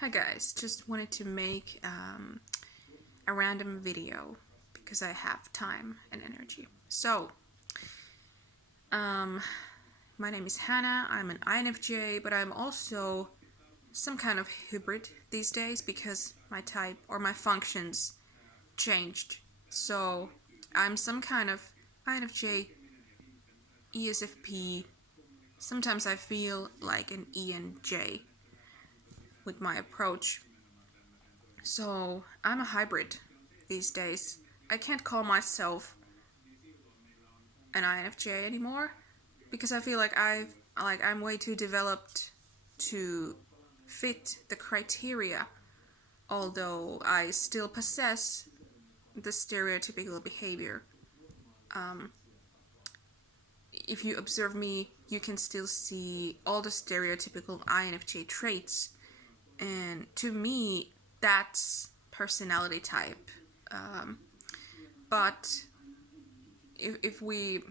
Hi guys, just wanted to make a random video because I have time and energy. So, um, my name is Hannah, I'm an INFJ, but I'm also some kind of hybrid these days because my type or my functions changed. So, I'm some kind of INFJ, ESFP. Sometimes I feel like an ENJ with my approach. So I'm a hybrid these days. I can't call myself an INFJ anymore because I feel like I'm way too developed to fit the criteria, although I still possess the stereotypical behavior. Um, if you observe me, you can still see all the stereotypical INFJ traits, and to me, that's personality type. Um, but if we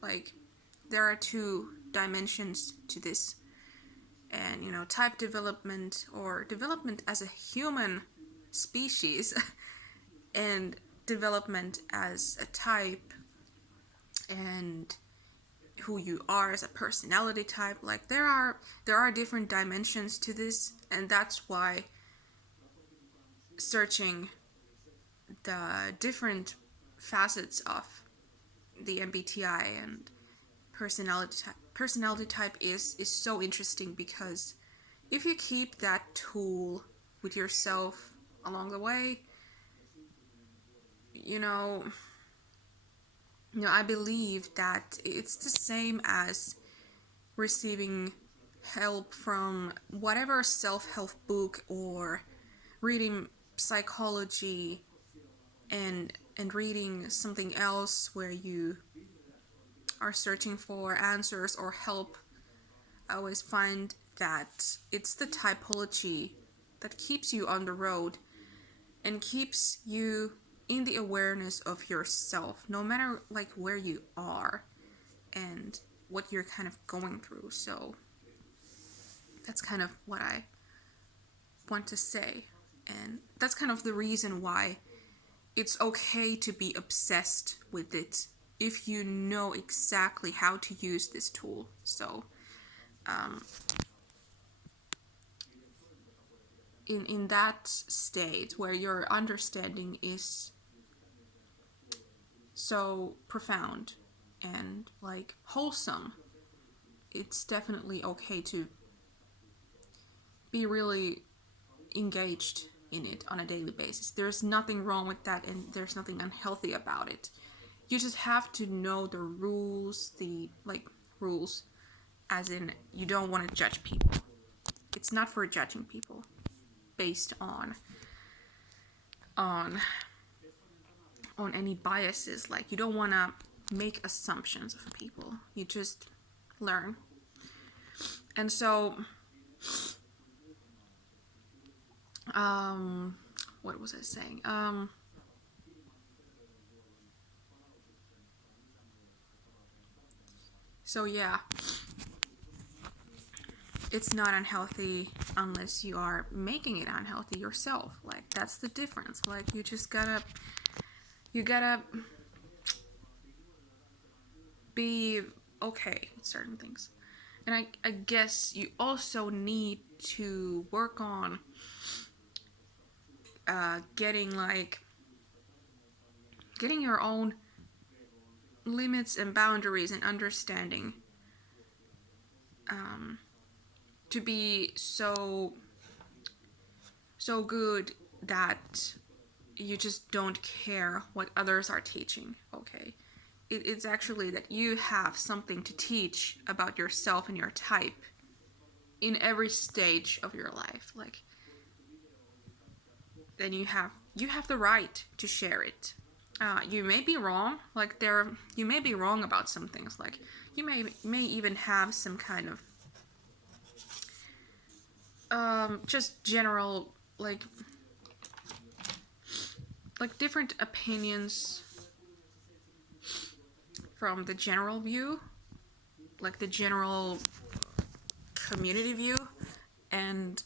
like, there are two dimensions to this, and type development or development as a human species and development as a type, and who you are as a personality type. Like, there are different dimensions to this, and that's why searching the different facets of the MBTI and personality type is so interesting, because if you keep that tool with yourself along the way, you know, I believe that it's the same as receiving help from whatever self-help book, or reading psychology, and reading something else where you are searching for answers or help. I always find that it's the typology that keeps you on the road and keeps you in the awareness of yourself, no matter like where you are and what you're kind of going through. So that's kind of what I want to say, and that's kind of the reason why it's okay to be obsessed with it if you know exactly how to use this tool. So um, in that state where your understanding is so profound and like wholesome, it's definitely okay to be really engaged in it on a daily basis. There's nothing wrong with that, and there's nothing unhealthy about it. You just have to know the rules, rules, as in, you don't want to judge people. It's not for judging people based on on any biases. Like, you don't want to make assumptions of people. You just learn. And so what was I saying? So yeah, it's not unhealthy unless you are making it unhealthy yourself. Like, that's the difference. Like, you gotta be okay with certain things. And I guess you also need to work on getting your own limits and boundaries, and understanding, to be so good that you just don't care what others are teaching. Okay, it's actually that you have something to teach about yourself and your type in every stage of your life. Like, then you have the right to share it. You may be wrong. Like, you may be wrong about some things. Like, you may even have some kind of just general, like different opinions from the general view, like the general community view, and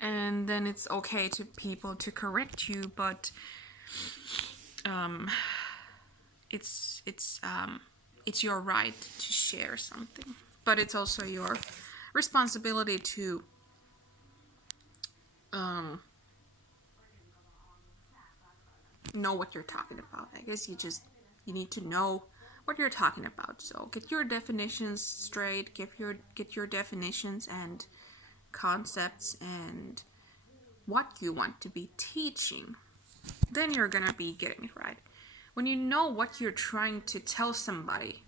and then it's okay to people to correct you, but it's your right to share something, but it's also your responsibility to know what you're talking about. I guess you need to know what you're talking about. So get your definitions straight, get your definitions and concepts and what you want to be teaching. Then you're gonna be getting it right. When you know what you're trying to tell somebody,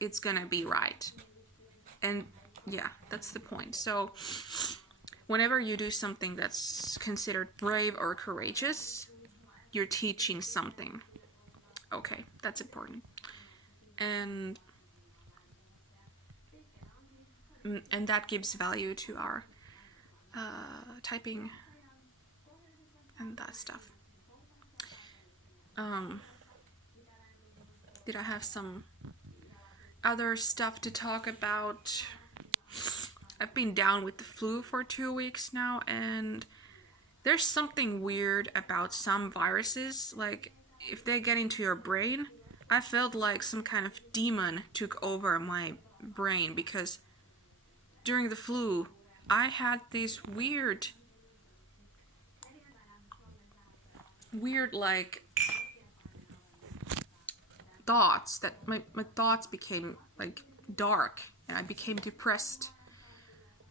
it's gonna be right. And yeah, that's the point. So whenever you do something that's considered brave or courageous, you're teaching something. Okay, that's important. And that gives value to our typing and that stuff. Did I have some other stuff to talk about? I've been down with the flu for 2 weeks now, and there's something weird about some viruses. Like, if they get into your brain, I felt like some kind of demon took over my brain, because during the flu, I had these weird like thoughts that my thoughts became like dark, and I became depressed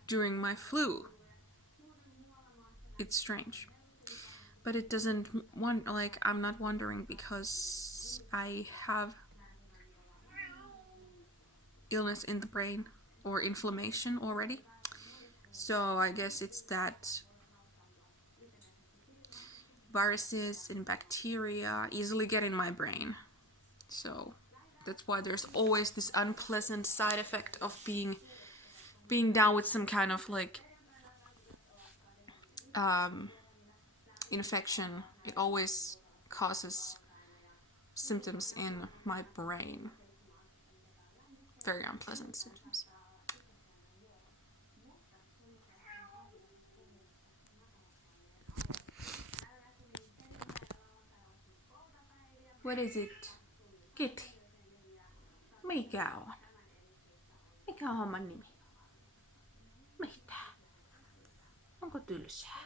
during my flu. It's strange, but it doesn't like, I'm not wondering because I have illness in the brain or inflammation already. So I guess it's that viruses and bacteria easily get in my brain. So that's why there's always this unpleasant side effect of being down with some kind of like infection. It always causes symptoms in my brain. Very unpleasant symptoms. What is it? Kitty. Mikä on? Mikä on homman nimi? Mitä? Onko tylsää?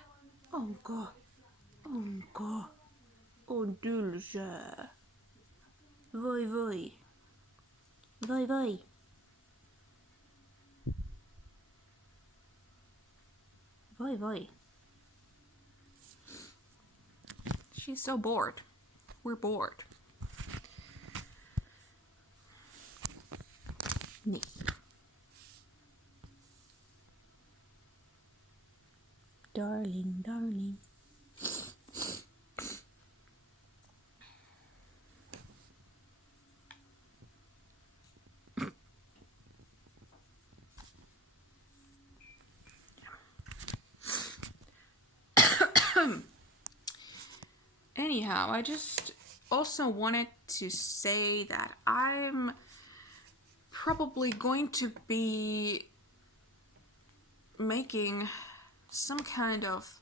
Onko? On tylsää. Voi voi. Voi voi. Voi voi. She's so bored. We're bored. Niin. Darling. Anyhow, I just also wanted to say that I'm probably going to be making some kind of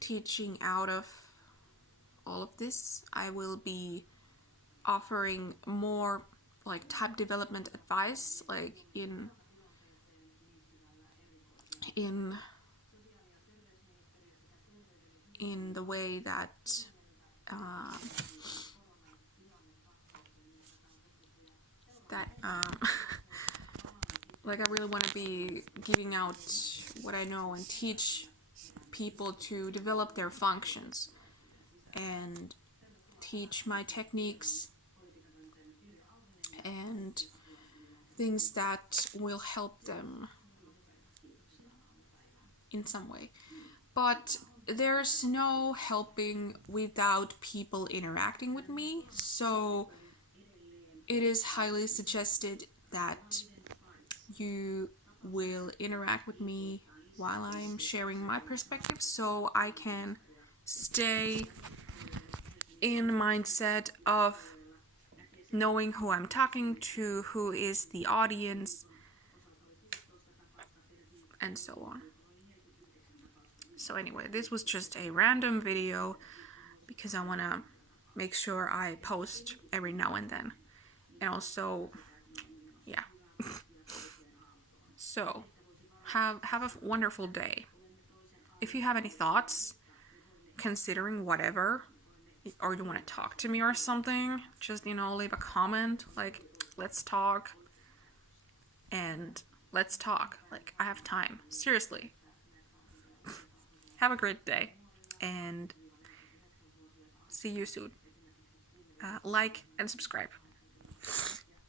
teaching out of all of this. I will be offering more like type development advice, like in the way that like I really want to be giving out what I know and teach people to develop their functions and teach my techniques and things that will help them in some way. But there's no helping without people interacting with me, so it is highly suggested that you will interact with me while I'm sharing my perspective, so I can stay in the mindset of knowing who I'm talking to, who is the audience, and so on. So anyway, this was just a random video because I want to make sure I post every now and then. And also, yeah. So, have a wonderful day. If you have any thoughts, considering whatever, or you want to talk to me or something, just, leave a comment, like, let's talk. And let's talk. Like, I have time. Seriously. Have a great day. And see you soon. Like and subscribe.